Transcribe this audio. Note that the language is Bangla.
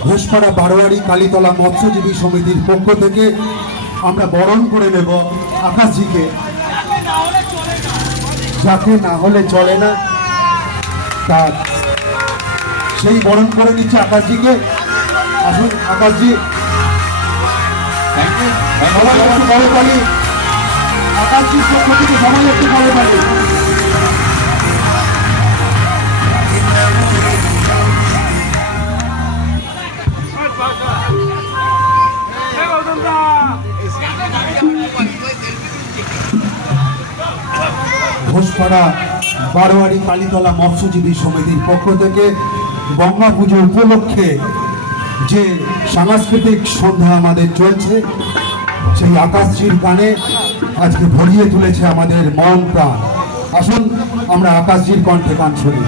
ঘোষপাড়া বারোয়ারি কালীতলা মৎস্যজীবী সমিতির পক্ষ থেকে আমরা বরণ করে নেব আকাশজিকে, যাকে না হলে চলে না, তার সেই বরণ করে নিচ্ছে আকাশজিকে। আসুন আকাশজি, সবাই একটু বড় পালি, আকাশজির পক্ষ থেকে সবাই একটু বড় পালি। ঘোষপাড়া বারোয়ারি কালীতলা মৎস্যজীবী সমিতির পক্ষ থেকে গঙ্গা পুজো উপলক্ষে যে সাংস্কৃতিক সন্ধ্যা আমাদের চলছে, সেই আকাশজির গানে আজকে ভরিয়ে তুলেছে আমাদের মন প্রাণ। আসুন আমরা আকাশজির কণ্ঠে গান শুনি।